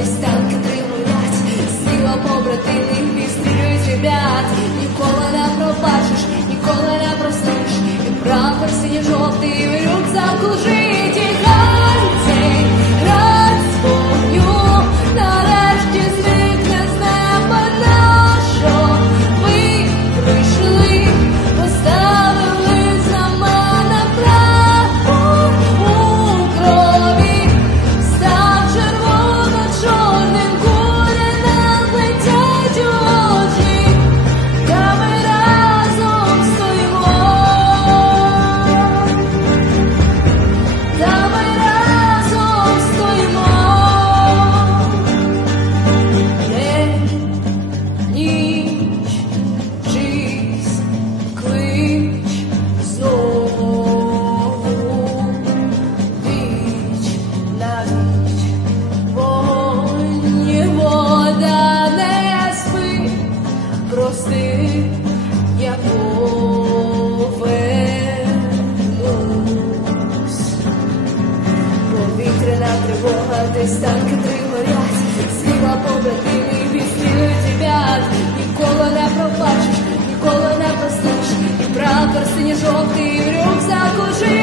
Десь танки тримулять, сміло побратими, підстрілюють ребят. Десь танки триморять, сліва побратими відстрілюють ребят, ніколи не пропачеш, ніколи не простиш, і прапор синій жовтий в рюкзаку жив.